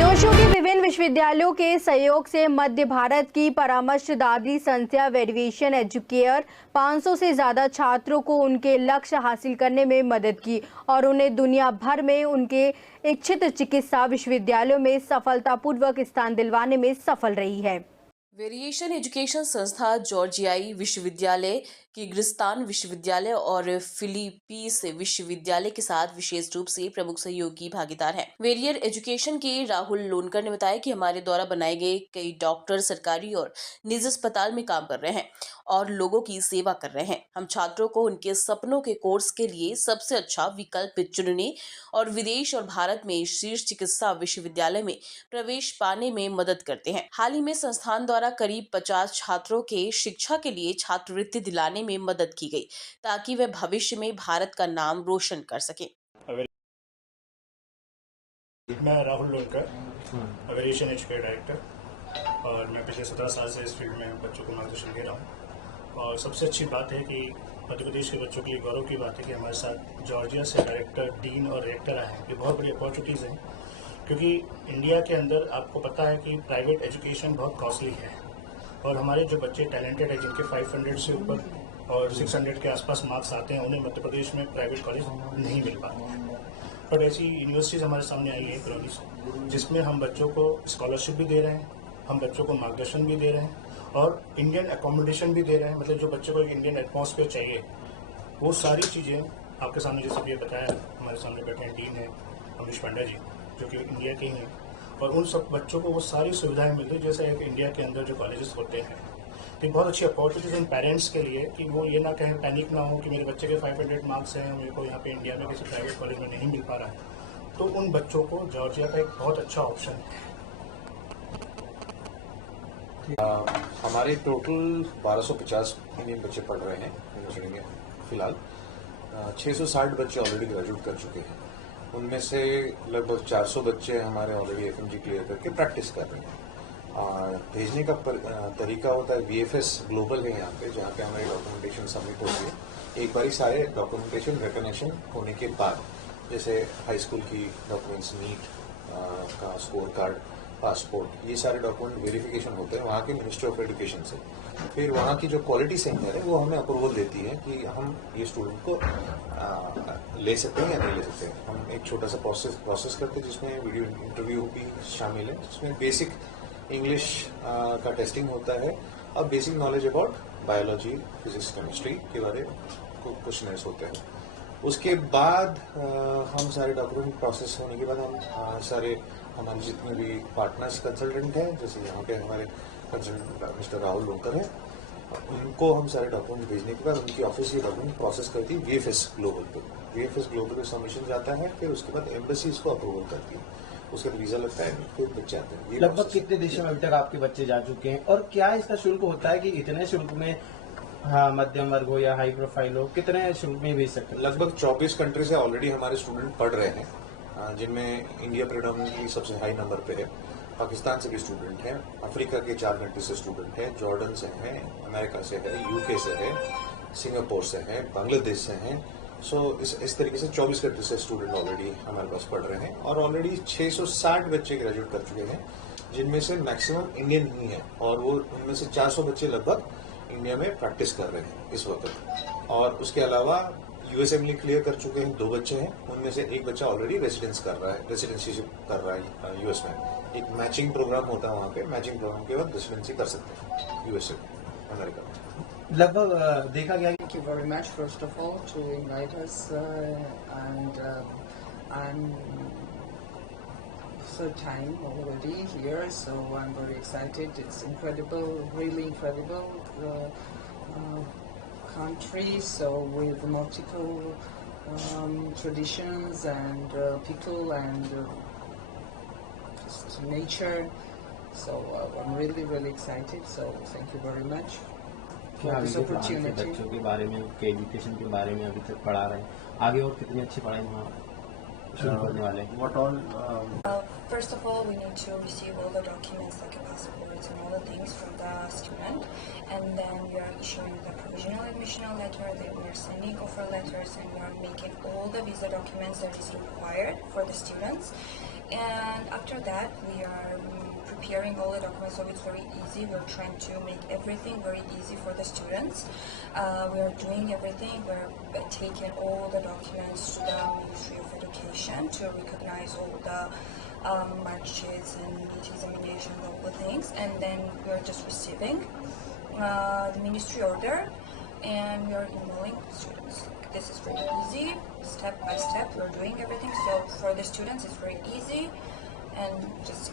विदेशों के विभिन्न विश्वविद्यालयों के सहयोग से मध्य भारत की परामर्शदात्री संस्था वेरिएशन एजुकेयर 500 से ज्यादा छात्रों को उनके लक्ष्य हासिल करने में मदद की और उन्हें दुनिया भर में उनके इच्छित चिकित्सा विश्वविद्यालयों में सफलतापूर्वक स्थान दिलवाने में सफल रही है। वेरिएशन एजुकेशन संस्था जॉर्जियाई विश्वविद्यालय, किर्गिस्तान विश्वविद्यालय और फिलीपींस विश्वविद्यालय के साथ विशेष रूप से प्रमुख सहयोगी भागीदार हैं। वेरियर एजुकेशन के राहुल लोनकर ने बताया कि हमारे द्वारा बनाए गए कई डॉक्टर सरकारी और निजी अस्पताल में काम कर रहे हैं और लोगों की सेवा कर रहे हैं। हम छात्रों को उनके सपनों के कोर्स के लिए सबसे अच्छा विकल्प चुनने और विदेश और भारत में शीर्ष चिकित्सा विश्वविद्यालय में प्रवेश पाने में मदद करते हैं। हाल ही में संस्थान द्वारा करीब 50 छात्रों के शिक्षा के लिए छात्रवृत्ति दिलाने में मदद की गई ताकि वे भविष्य में भारत का नाम रोशन कर सकें। मैं Rahul Lonkar, variation educare director, और मैं पिछले 17 साल से इस फील्ड में बच्चों को मार्गदर्शन दे रहा हूँ। और सबसे अच्छी बात है कि मध्य प्रदेश के बच्चों के लिए गौरव की बात है कि हमारे साथ जॉर्जिया से डायरेक्टर, डीन और रेक्टर आए हैं। ये बहुत बड़ी अपॉर्चुनिटीज़ हैं क्योंकि इंडिया के अंदर आपको पता है कि प्राइवेट एजुकेशन बहुत कॉस्टली है और हमारे जो बच्चे टैलेंटेड हैं, जिनके 500 से ऊपर और 600 के आसपास मार्क्स आते हैं, उन्हें मध्य प्रदेश में प्राइवेट कॉलेज नहीं मिल पाते हैं। बट ऐसी यूनिवर्सिटीज़ हमारे सामने आई है कॉलोनी से, जिसमें हम बच्चों को स्कॉलरशिप भी दे रहे हैं, हम बच्चों को मार्गदर्शन भी दे रहे हैं और इंडियन एकोमोडेशन भी दे रहे हैं। मतलब जो बच्चों को एक इंडियन एटमॉस्फेयर चाहिए, वो सारी चीज़ें आपके सामने, जैसे भी बताया, हमारे सामने बैठे हैं डीन है अमरीश पांडा जी, जो कि इंडिया के ही हैं, और उन सब बच्चों को वो सारी सुविधाएं मिल रही जैसे एक इंडिया के अंदर जो कॉलेजेस होते हैं। तो बहुत अच्छी अपॉर्चुनिटीज इन पेरेंट्स के लिए कि वो ये ना कहें, पैनिक ना हो कि मेरे बच्चे के 500 मार्क्स हैं, मेरे को यहाँ पे इंडिया में किसी प्राइवेट कॉलेज में नहीं मिल पा रहा है। तो उन बच्चों को जॉर्जिया का एक बहुत अच्छा ऑप्शन है। हमारे टोटल 1250 इंडियन बच्चे पढ़ रहे हैं यूनिवर्सिटी में फिलहाल। 660 बच्चे ऑलरेडी ग्रेजुएट कर चुके हैं। उनमें से लगभग 400 बच्चे हमारे ऑलरेडी एफएमजी क्लियर करके प्रैक्टिस कर रहे हैं। भेजने का तरीका होता है VFS ग्लोबल है यहाँ पे, जहाँ पे हमारी डॉक्यूमेंटेशन सबमिट होती है। एक बारी सारे डॉक्यूमेंटेशन रिकॉग्निशन होने के बाद, जैसे हाई स्कूल की डॉक्यूमेंट्स, नीट का स्कोर कार्ड, पासपोर्ट, ये सारे डॉक्यूमेंट वेरिफिकेशन होते हैं वहाँ के मिनिस्ट्री ऑफ एजुकेशन से। फिर वहाँ की जो क्वालिटी सेंटर है वो हमें अप्रूवल देती है कि हम ये स्टूडेंट को ले सकते हैं या नहीं ले सकते। हम एक छोटा सा प्रोसेस करते हैं जिसमें वीडियो इंटरव्यू भी शामिल है, जिसमें बेसिक इंग्लिश का टेस्टिंग होता है और basic knowledge about biology, physics, chemistry के बारे में क्वेश्चनर्स होते हैं। उसके बाद हम सारे डॉक्यूमेंट प्रोसेस होने के बाद हम सारे हमारे जितने भी पार्टनर्स कंसल्टेंट हैं, जैसे यहाँ पे हमारे कंसल्टेंट मिस्टर राहुल लोनकर हैं, उनको हम सारे डॉक्यूमेंट भेजने के बाद उनकी ऑफिस ये डॉक्यूमेंट प्रोसेस करती है VFS ग्लोबल पे। VFS ग्लोबल पे सबमिशन जाता है, फिर उसके बाद एम्बेसी इसको अप्रूवल करती है, उसका वीजा लगता है, फिर बच्चे आते हैं। लगभग कितने देशों में अभी तक आपके बच्चे जा चुके हैं और क्या इसका शुल्क होता है कि इतने शुल्क में, हाँ, मध्यम वर्ग हो या हाई प्रोफाइल हो, कितने शुल्क में भेज सकते हैं? लगभग 24 कंट्री से ऑलरेडी हमारे स्टूडेंट पढ़ रहे हैं, जिनमें इंडिया प्रेडोमिनेटली सबसे हाई नंबर पे है। पाकिस्तान से भी स्टूडेंट हैं, अफ्रीका के 4 कंट्री से स्टूडेंट हैं, जॉर्डन से हैं, अमेरिका से है, UK से है, सिंगापुर से है, बांग्लादेश से हैं। सो इस तरीके से 24 कंट्री से स्टूडेंट ऑलरेडी हमारे पास पढ़ रहे हैं और ऑलरेडी 660 बच्चे ग्रेजुएट कर चुके हैं, जिनमें से मैक्सिमम इंडियन ही है और वो उनमें से 400 बच्चे लगभग इंडिया में प्रैक्टिस कर रहे हैं इस वक्त। और उसके अलावा यूएसएमएल क्लियर कर चुके हैं 2 बच्चे हैं, उनमें से एक बच्चा ऑलरेडी रेसिडेंसी कर रहा है यूएस में। एक मैचिंग प्रोग्राम होता है वहाँ पे, मैचिंग प्रोग्राम के बाद रेसिडेंसी कर सकते हैं यूएसए अमेरिका में। लगभग देखा गया। Thank you very much, first of all, to invite us, and I'm third time already here, so I'm very excited. It's incredible, really incredible country, so with multiple traditions and people and nature. So I'm really, really excited. So thank you very much. क्या अभी तक बच्चों के बारे में, उनके education के बारे में अभी तक पढ़ा रहे हैं, आगे और कितनी अच्छी पढ़ाई वहाँ शुरू करने वाले हैं? What all? First of all, we need to receive all the documents like passports and all the things from the student, and then we are issuing the provisional admission letter. Then we are sending offer letters, and we are making all the visa documents that is required for the students. And after that, we are preparing all the documents, so it's very easy. We're trying to make everything very easy for the students. We are doing everything. We're taking all the documents to the Ministry of Education to recognize all the mark sheets and NEET examination, all the things, and then we're just receiving the ministry order, and we are enrolling students. This is very easy, step by step. We're doing everything, so for the students, it's very easy, and just.